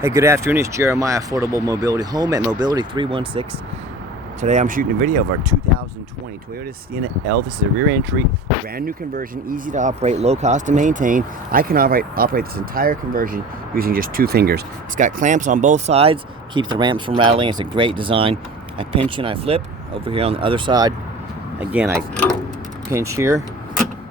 Hey, good afternoon. It's Jeremiah Affordable Mobility, home at Mobility 316. Today I'm shooting a video of our 2020 Toyota Sienna L. This is a rear entry, brand new conversion, easy to operate, low cost to maintain. I can operate this entire conversion using just 2 fingers. It's got clamps on both sides, keeps the ramps from rattling. It's a great design. I pinch and I flip. Over here on the other side, again, I pinch here,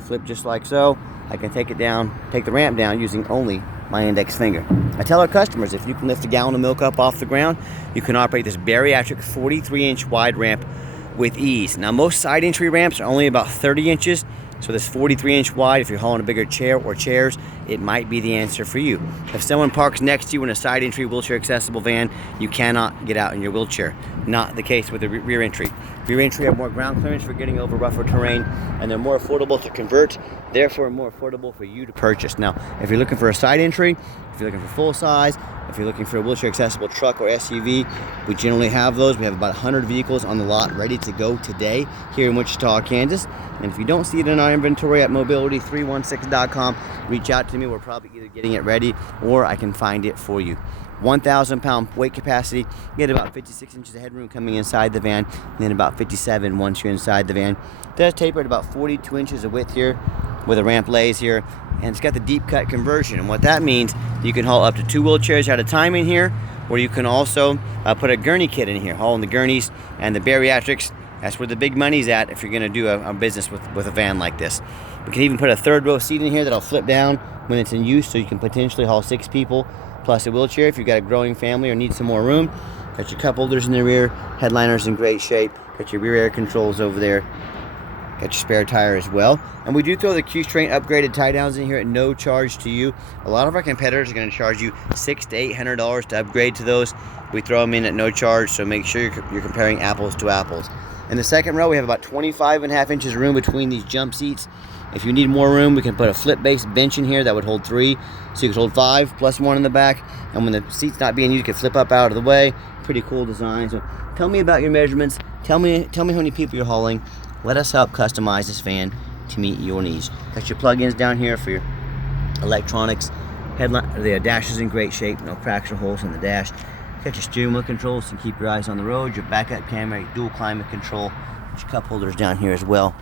flip just like so. I can take the ramp down using only my index finger. I tell our customers, if you can lift a gallon of milk up off the ground, you can operate this bariatric 43-inch wide ramp with ease. Now, most side entry ramps are only about 30 inches, so this 43-inch wide, if you're hauling a bigger chair or chairs, it might be the answer for you. If someone parks next to you in a side entry wheelchair accessible van, you cannot get out in your wheelchair. Not the case with the rear entry. Rear entry have more ground clearance for getting over rougher terrain, and they're more affordable to convert, therefore more affordable for you to purchase. Now, if you're looking for a side entry, if you're looking for full size, if you're looking for a wheelchair accessible truck or SUV, we generally have those. We have about 100 vehicles on the lot ready to go today here in Wichita, Kansas. And if you don't see it in our inventory at mobility316.com, reach out to me. We're probably either getting it ready or I can find it for you. 1,000 pound weight capacity. You get about 56 inches of headroom coming inside the van, and then about 57 once you're inside the van. It does taper at about 42 inches of width here where the ramp lays here, and it's got the deep cut conversion. And what that means, you can haul up to 2 wheelchairs at a time in here, or you can also put a gurney kit in here, hauling the gurneys and the bariatrics. That's where the big money's at if you're going to do a business with a van like this. We can even put a 3rd row seat in here that'll flip down when it's in use, so you can potentially haul 6 people plus a wheelchair if you've got a growing family or need some more room. Got your cup holders in the rear, headliner's in great shape, got your rear air controls over there, got your spare tire as well. And we do throw the Q-Strain upgraded tie downs in here at no charge to you. A lot of our competitors are going to charge you $600 to $800 to upgrade to those. We throw them in at no charge, so make sure you're comparing apples to apples. In the 2nd row, we have about 25.5 inches of room between these jump seats. If you need more room, we can put a flip-based bench in here that would hold 3, so you could hold 5 plus 1 in the back. And when the seat's not being used, you can flip up out of the way. Pretty cool design. So tell me about your measurements. Tell me how many people you're hauling. Let us help customize this van to meet your needs. Got your plug-ins down here for your electronics. The dash is in great shape, no cracks or holes in the dash. Got your steering wheel controls to keep your eyes on the road, your backup camera, your dual climate control, your cup holders down here as well.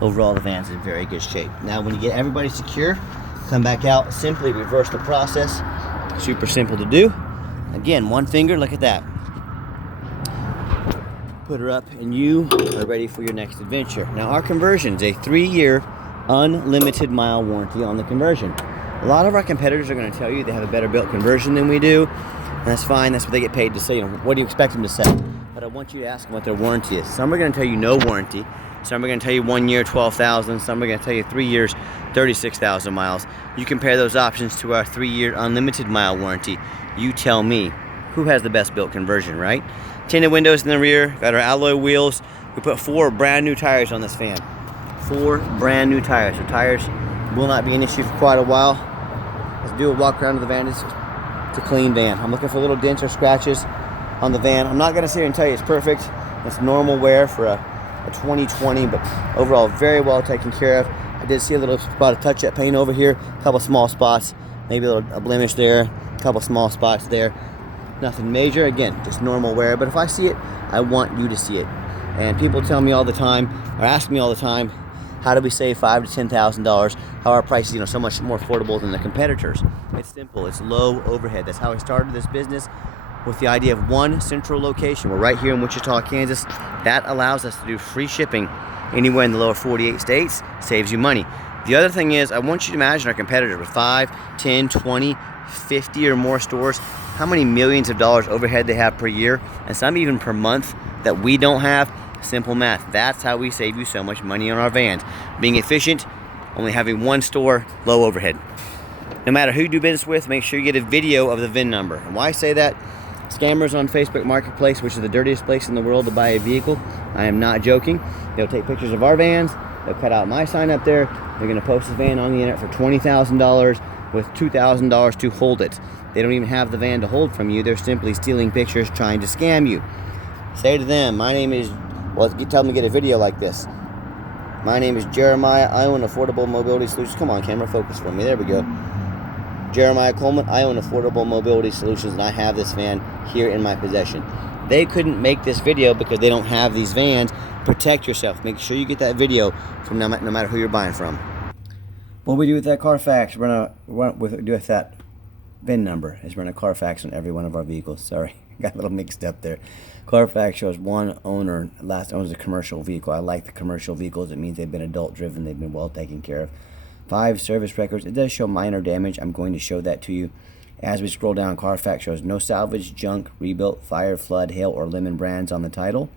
Overall, the van's in very good shape. Now, when you get everybody secure, come back out, simply reverse the process. Super simple to do. Again, 1 finger, look at that. Put her up and you are ready for your next adventure. Now, our conversion is a 3-year unlimited mile warranty on the conversion. A lot of our competitors are going to tell you they have a better built conversion than we do, and that's fine. That's what they get paid to say. What do you expect them to say? But I want you to ask them what their warranty is. Some are going to tell you no warranty. Some are going to tell you 1 year, 12,000. Some are going to tell you 3 years, 36,000 miles. You compare those options to our 3-year unlimited mile warranty. You tell me who has the best built conversion, right? Tinted windows in the rear, got our alloy wheels. We put 4 brand new tires on this van. 4 brand new tires. So tires will not be an issue for quite a while. Let's do a walk around of the van. It's a clean van. I'm looking for little dents or scratches on the van. I'm not going to sit here and tell you it's perfect. It's normal wear for a 2020, but overall very well taken care of. I did see a little spot of touch-up paint over here, a couple small spots, maybe a blemish there, a couple small spots there. Nothing major, again, just normal wear. But if I see it, I want you to see it. And people tell me all the time, or ask me all the time, how do we save $5,000 to $10,000? How are prices, so much more affordable than the competitors? It's simple. It's low overhead. That's how I started this business, with the idea of one central location. We're right here in Wichita, Kansas. That allows us to do free shipping anywhere in the lower 48 states. Saves you money. The other thing is, I want you to imagine our competitors with 5, 10, 20, 50 or more stores, how many millions of dollars overhead they have per year, and some even per month, that we don't have. Simple math. That's how we save you so much money on our vans. Being efficient, only having 1 store, low overhead. No matter who you do business with, make sure you get a video of the VIN number. And why I say that? Scammers on Facebook Marketplace, which is the dirtiest place in the world to buy a vehicle. I am not joking. They'll take pictures of our vans. They'll cut out my sign up there. They're going to post this van on the internet for $20,000 with $2,000 to hold it. They don't even have the van to hold from you. They're simply stealing pictures, trying to scam you. Say to them, my name is, well, tell them to get a video like this. My name is Jeremiah. I own Affordable Mobility Solutions. Come on, camera, focus for me. There we go. Jeremiah Coleman. I own Affordable Mobility Solutions, and I have this van here in my possession. They couldn't make this video because they don't have these vans. Protect yourself. Make sure you get that video from no matter who you're buying from. What we do with that Carfax, we're gonna do with that VIN number is run a Carfax on every one of our vehicles. Sorry, got a little mixed up there. Carfax shows one owner, last owns a commercial vehicle. I like the commercial vehicles. It means they've been adult driven, they've been well taken care of. 5 service records. It does show minor damage. I'm going to show that to you. As we scroll down, Carfax shows no salvage, junk, rebuilt, fire, flood, hail, or lemon brands on the title.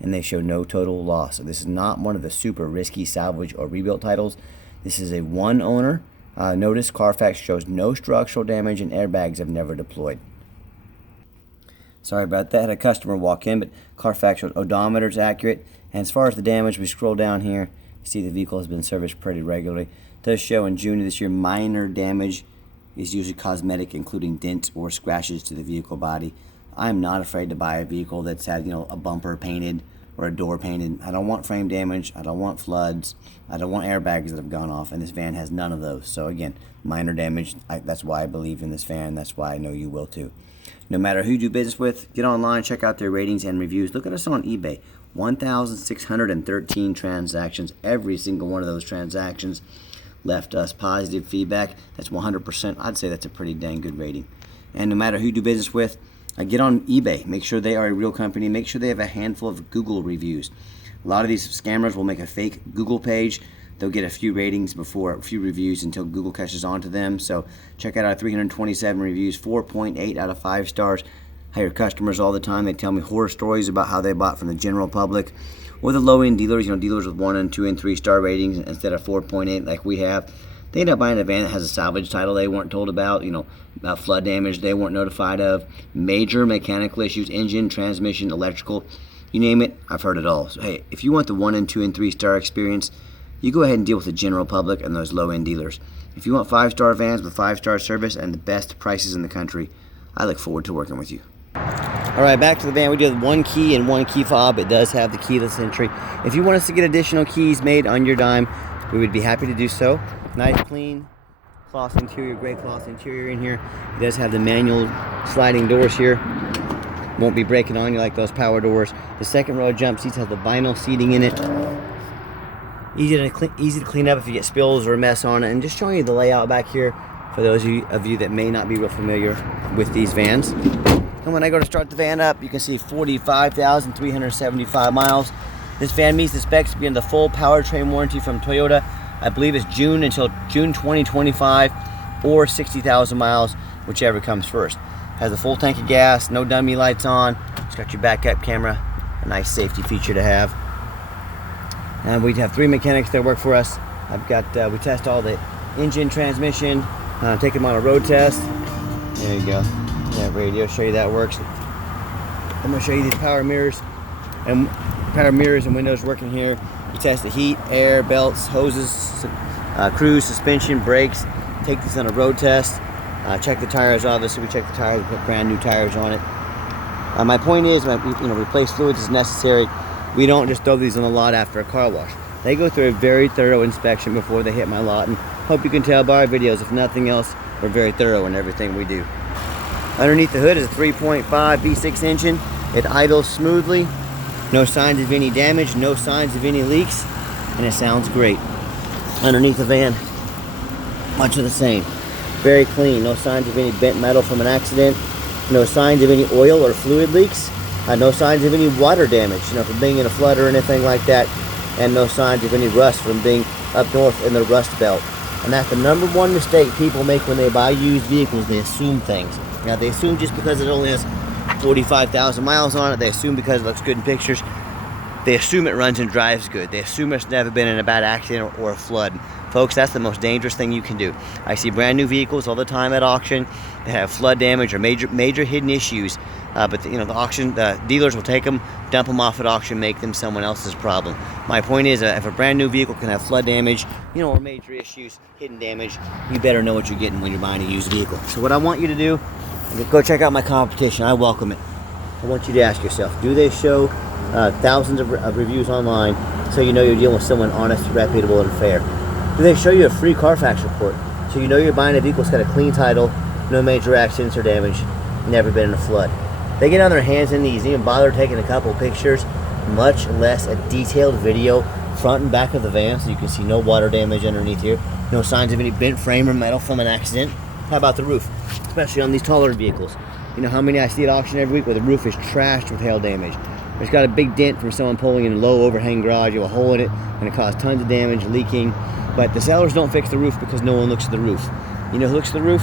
And they show no total loss. So this is not one of the super risky salvage or rebuilt titles. This is a one owner. Notice Carfax shows no structural damage and airbags have never deployed. Sorry about that. I had a customer walk in, but Carfax shows odometer is accurate. And as far as the damage, we scroll down here. You see the vehicle has been serviced pretty regularly. It does show in June of this year minor damage is usually cosmetic, including dents or scratches to the vehicle body. I'm not afraid to buy a vehicle that's had, a bumper painted or a door painted. I don't want frame damage. I don't want floods. I don't want airbags that have gone off, and this van has none of those. So again, minor damage. That's why I believe in this van. That's why I know you will too. No matter who you do business with, get online, check out their ratings and reviews. Look at us on eBay. 1,613 transactions. Every single one of those transactions left us positive feedback. That's 100%. I'd say that's a pretty dang good rating. And no matter who you do business with, get on eBay. Make sure they are a real company. Make sure they have a handful of Google reviews. A lot of these scammers will make a fake Google page. They'll get a few ratings before a few reviews until Google catches on to them. So check out our 327 reviews, 4.8 out of 5 stars. I hear customers all the time. They tell me horror stories about how they bought from the general public or the low-end dealers. Dealers with 1 and 2 and 3 star ratings instead of 4.8 like we have. They end up buying a van that has a salvage title they weren't told about, about flood damage they weren't notified of, major mechanical issues, engine, transmission, electrical, you name it, I've heard it all. So hey, if you want the 1 and 2 and 3 star experience, you go ahead and deal with the general public and those low-end dealers. If you want 5-star vans with 5-star service and the best prices in the country, I look forward to working with you. All right, back to the van. We do have 1 key and 1 key fob. It does have the keyless entry. If you want us to get additional keys made on your dime, we would be happy to do so. Nice, clean, cloth interior, gray cloth interior in here. It does have the manual sliding doors here. Won't be breaking on you like those power doors. The second row of jump seats has the vinyl seating in it. Easy to clean up if you get spills or a mess on it. And just showing you the layout back here for those of you that may not be real familiar with these vans. And when I go to start the van up, you can see 45,375 miles. This van meets the specs to be in the full powertrain warranty from Toyota. I believe it's June until June 2025 or 60,000 miles, whichever comes first. Has a full tank of gas, no dummy lights on. It's got your backup camera, a nice safety feature to have. And we have 3 mechanics that work for us. We test all the engine, transmission, take them on a road test. There you go. That radio, show you that works. I'm gonna show you these power mirrors and windows working here. We test the heat, air, belts, hoses, cruise, suspension, brakes. Take this on a road test. Check the tires. Obviously, we check the tires. We put brand new tires on it. My point is, replace fluids as necessary. We don't just throw these on the lot after a car wash. They go through a very thorough inspection before they hit my lot, and hope you can tell by our videos, if nothing else, we're very thorough in everything we do. Underneath the hood is a 3.5 V6 engine. It idles smoothly. No signs of any damage, no signs of any leaks, and it sounds great. Underneath the van, much of the same. Very clean, no signs of any bent metal from an accident, no signs of any oil or fluid leaks, no signs of any water damage, from being in a flood or anything like that, and no signs of any rust from being up north in the rust belt. And that's the #1 mistake people make when they buy used vehicles. They assume things. Now, they assume just because it only has 45,000 miles on it, they assume because it looks good in pictures, they assume it runs and drives good. They assume it's never been in a bad accident or a flood. Folks, that's the most dangerous thing you can do. I see brand new vehicles all the time at auction that have flood damage or major hidden issues. But the dealers will take them, dump them off at auction, make them someone else's problem. My point is, if a brand new vehicle can have flood damage, or major issues, hidden damage, you better know what you're getting when you're buying a used vehicle. So what I want you to do is go check out my competition. I welcome it. I want you to ask yourself, do they show thousands of reviews online so you know you're dealing with someone honest, reputable, and fair? Do they show you a free Carfax report So you know you're buying a vehicle that's got a clean title, no major accidents or damage, never been in a flood. They get on their hands and knees, even bother taking a couple pictures, much less a detailed video front and back of the van, so you can see no water damage underneath here, no signs of any bent frame or metal from an accident. How about the roof? Especially on these taller vehicles. You know how many I see at auction every week where the roof is trashed with hail damage. It's got a big dent from someone pulling in a low overhang garage, you have a hole in it, and it caused tons of damage, leaking. But the sellers don't fix the roof because no one looks at the roof. You know who looks at the roof?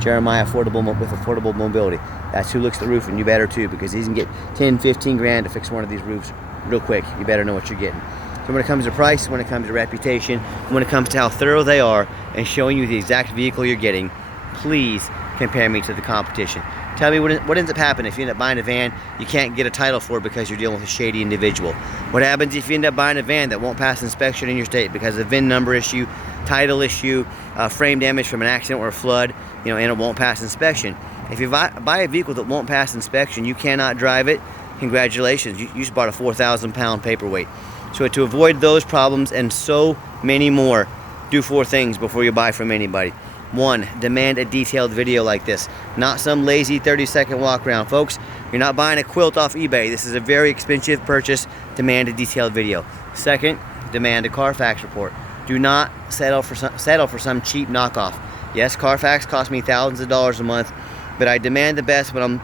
Jeremiah with Affordable Mobility. That's who looks at the roof, and you better too, because he's gonna get 10, 15 grand to fix one of these roofs real quick. You better know what you're getting. So when it comes to price, when it comes to reputation, when it comes to how thorough they are and showing you the exact vehicle you're getting, please compare me to the competition. Tell me what ends up happening if you end up buying a van you can't get a title for because you're dealing with a shady individual. What happens if you end up buying a van that won't pass inspection in your state because of a VIN number issue, title issue, frame damage from an accident or a flood, you know, and it won't pass inspection. If you buy a vehicle that won't pass inspection, you cannot drive it, congratulations, you just bought a 4,000 pound paperweight. So to avoid those problems and so many more, do 4 things before you buy from anybody. 1, demand a detailed video like this, not some lazy 30-second walk around. Folks, you're not buying a quilt off eBay. This is a very expensive purchase. Demand a detailed video. 2nd, demand a Carfax report. Do not settle for some cheap knockoff. Yes, Carfax costs me thousands of dollars a month, but I demand the best when I'm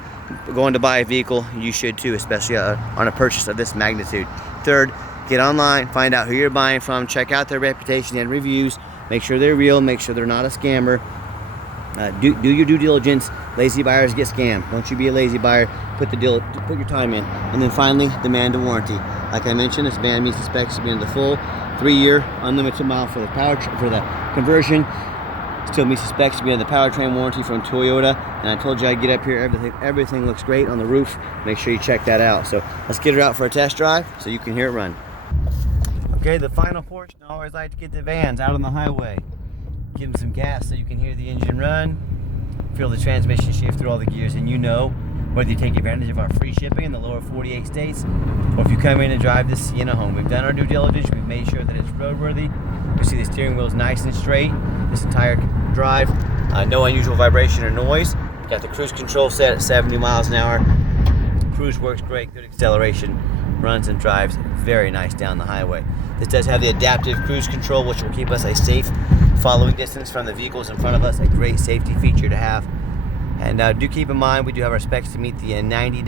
going to buy a vehicle. You should too, especially on a purchase of this magnitude. 3rd, get online, find out who you're buying from, check out their reputation and reviews. Make sure they're real, make sure they're not a scammer. Do your due diligence. Lazy buyers get scammed. Don't you be a lazy buyer. Put your time in. And then finally, demand a warranty. Like I mentioned, this van meets the specs to be in the full 3-year unlimited mile for the conversion. Still meets the specs to be in the powertrain warranty from Toyota. And I told you I'd get up here. Everything looks great on the roof. Make sure you check that out. So let's get her out for a test drive so you can hear it run. Okay, the final portion. I always like to get the vans out on the highway. Give them some gas so you can hear the engine run, feel the transmission shift through all the gears, and you know whether you take advantage of our free shipping in the lower 48 states, or if you come in and drive this Sienna home. We've done our due diligence. We've made sure that it's roadworthy. You see the steering wheel's nice and straight this entire drive. No unusual vibration or noise. Got the cruise control set at 70 miles an hour. Cruise works great, good acceleration, runs and drives very nice down the highway. This does have the adaptive cruise control, which will keep us a safe following distance from the vehicles in front of us, a great safety feature to have. And do keep in mind, we do have our specs to meet the meet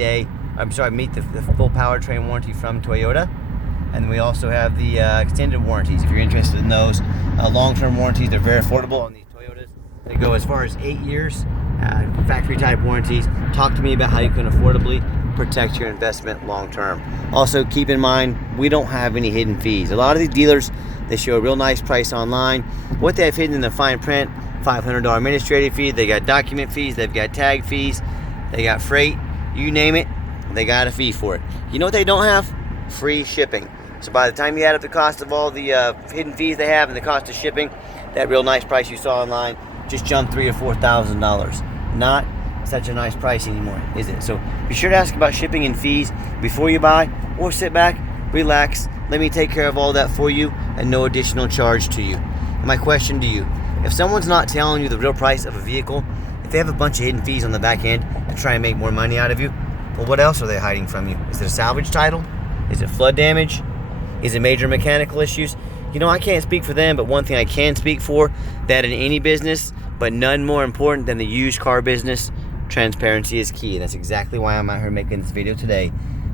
the full powertrain warranty from Toyota. And we also have the extended warranties, if you're interested in those. Long-term warranties, they're very affordable on these Toyotas. They go as far as 8 years, factory type warranties. Talk to me about how you can affordably protect your investment long-term. Also keep in mind, we don't have any hidden fees. A lot of these dealers, they show a real nice price online. What they have hidden in the fine print, $500 administrative fee, they got document fees, they've got tag fees, they got freight, you name it, they got a fee for it. You know what they don't have? Free shipping. So by the time you add up the cost of all the hidden fees they have and the cost of shipping, that real nice price you saw online just jumped $3,000 or $4,000. Not such a nice price anymore, is it? So be sure to ask about shipping and fees before you buy, or sit back, relax, let me take care of all that for you at no additional charge to you. And my question to you, if someone's not telling you the real price of a vehicle, if they have a bunch of hidden fees on the back end to try and make more money out of you, well, what else are they hiding from you? Is it a salvage title? Is it flood damage? Is it major mechanical issues? You know, I can't speak for them, but one thing I can speak for, that in any business, but none more important than the used car business, transparency is key. And that's exactly why I'm out here making this video today,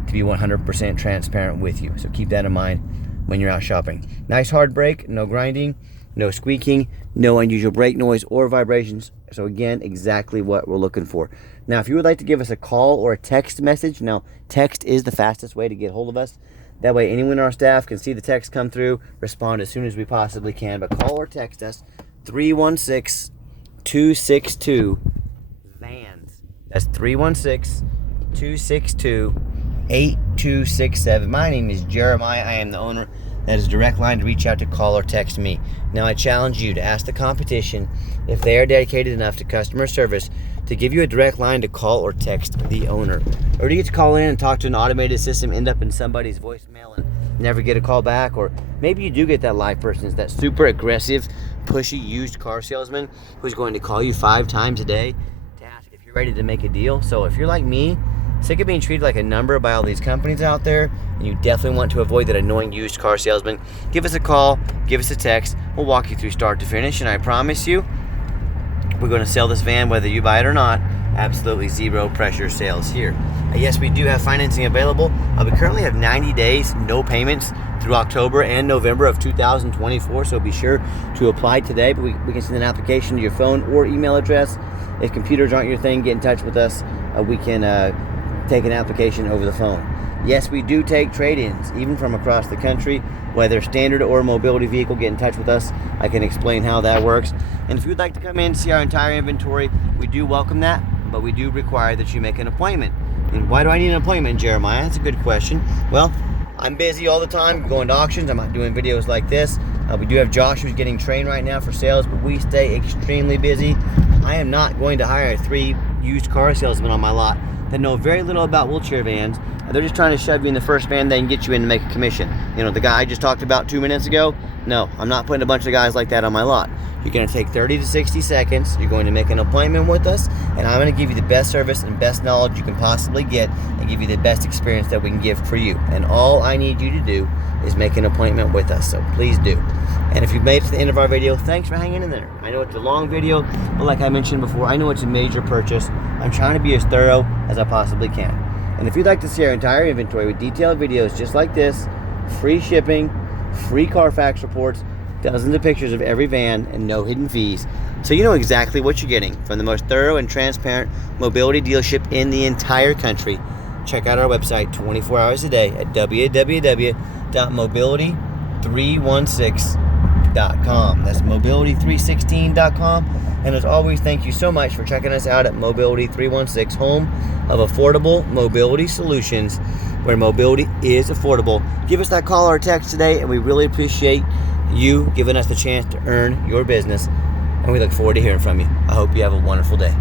to be 100% transparent with you. So keep that in mind when you're out shopping. Nice hard brake, no grinding, no squeaking, no unusual brake noise or vibrations. So again, exactly what we're looking for. Now, if you would like to give us a call or a text message, now text is the fastest way to get hold of us. That way anyone on our staff can see the text come through, respond as soon as we possibly can. But call or text us, 316-262-VANS. That's 316-262-8267. My name is Jeremiah. I am the owner. That is a direct line to reach out to, call or text me. Now I challenge you to ask the competition if they are dedicated enough to customer service to give you a direct line to call or text the owner. Or do you get to call in and talk to an automated system, end up in somebody's voicemail and never get a call back? Or maybe you do get that live person, it's that super aggressive pushy used car salesman who's going to call you 5 times a day to ask if you're ready to make a deal. So if you're like me, sick of being treated like a number by all these companies out there, and you definitely want to avoid that annoying used car salesman, give us a call, give us a text. We'll walk you through start to finish, and I promise you, we're going to sell this van whether you buy it or not. Absolutely zero pressure sales here. Yes, we do have financing available. We currently have 90 days, no payments through October and November of 2024, so be sure to apply today. But we can send an application to your phone or email address. If computers aren't your thing, get in touch with us. We can take an application over the phone. Yes, we do take trade-ins, even from across the country, whether standard or mobility vehicle. Get in touch with us. I can explain how that works. And if you'd like to come in and see our entire inventory, we do welcome that, but we do require that you make an appointment. And why do I need an appointment, Jeremiah? That's a good question. Well, I'm busy all the time going to auctions. I'm not doing videos like this. We do have Josh who's getting trained right now for sales, but we stay extremely busy. I am not going to hire 3 used car salesmen on my lot that know very little about wheelchair vans. They're just trying to shove you in the first van they can get you in to make a commission. You know, the guy I just talked about 2 minutes ago? No, I'm not putting a bunch of guys like that on my lot. You're going to take 30 to 60 seconds. You're going to make an appointment with us, and I'm going to give you the best service and best knowledge you can possibly get and give you the best experience that we can give for you. And all I need you to do is make an appointment with us, so please do. And if you've made it to the end of our video, thanks for hanging in there. I know it's a long video, but like I mentioned before, I know it's a major purchase. I'm trying to be as thorough as I possibly can. And if you'd like to see our entire inventory with detailed videos just like this, free shipping, free Carfax reports, dozens of pictures of every van, and no hidden fees, so you know exactly what you're getting from the most thorough and transparent mobility dealership in the entire country, check out our website 24 hours a day at www.mobility316.com. That's mobility316.com. And as always, thank you so much for checking us out at Mobility 316, home of affordable mobility solutions, where mobility is affordable. Give us that call or text today, and we really appreciate you giving us the chance to earn your business. And we look forward to hearing from you. I hope you have a wonderful day.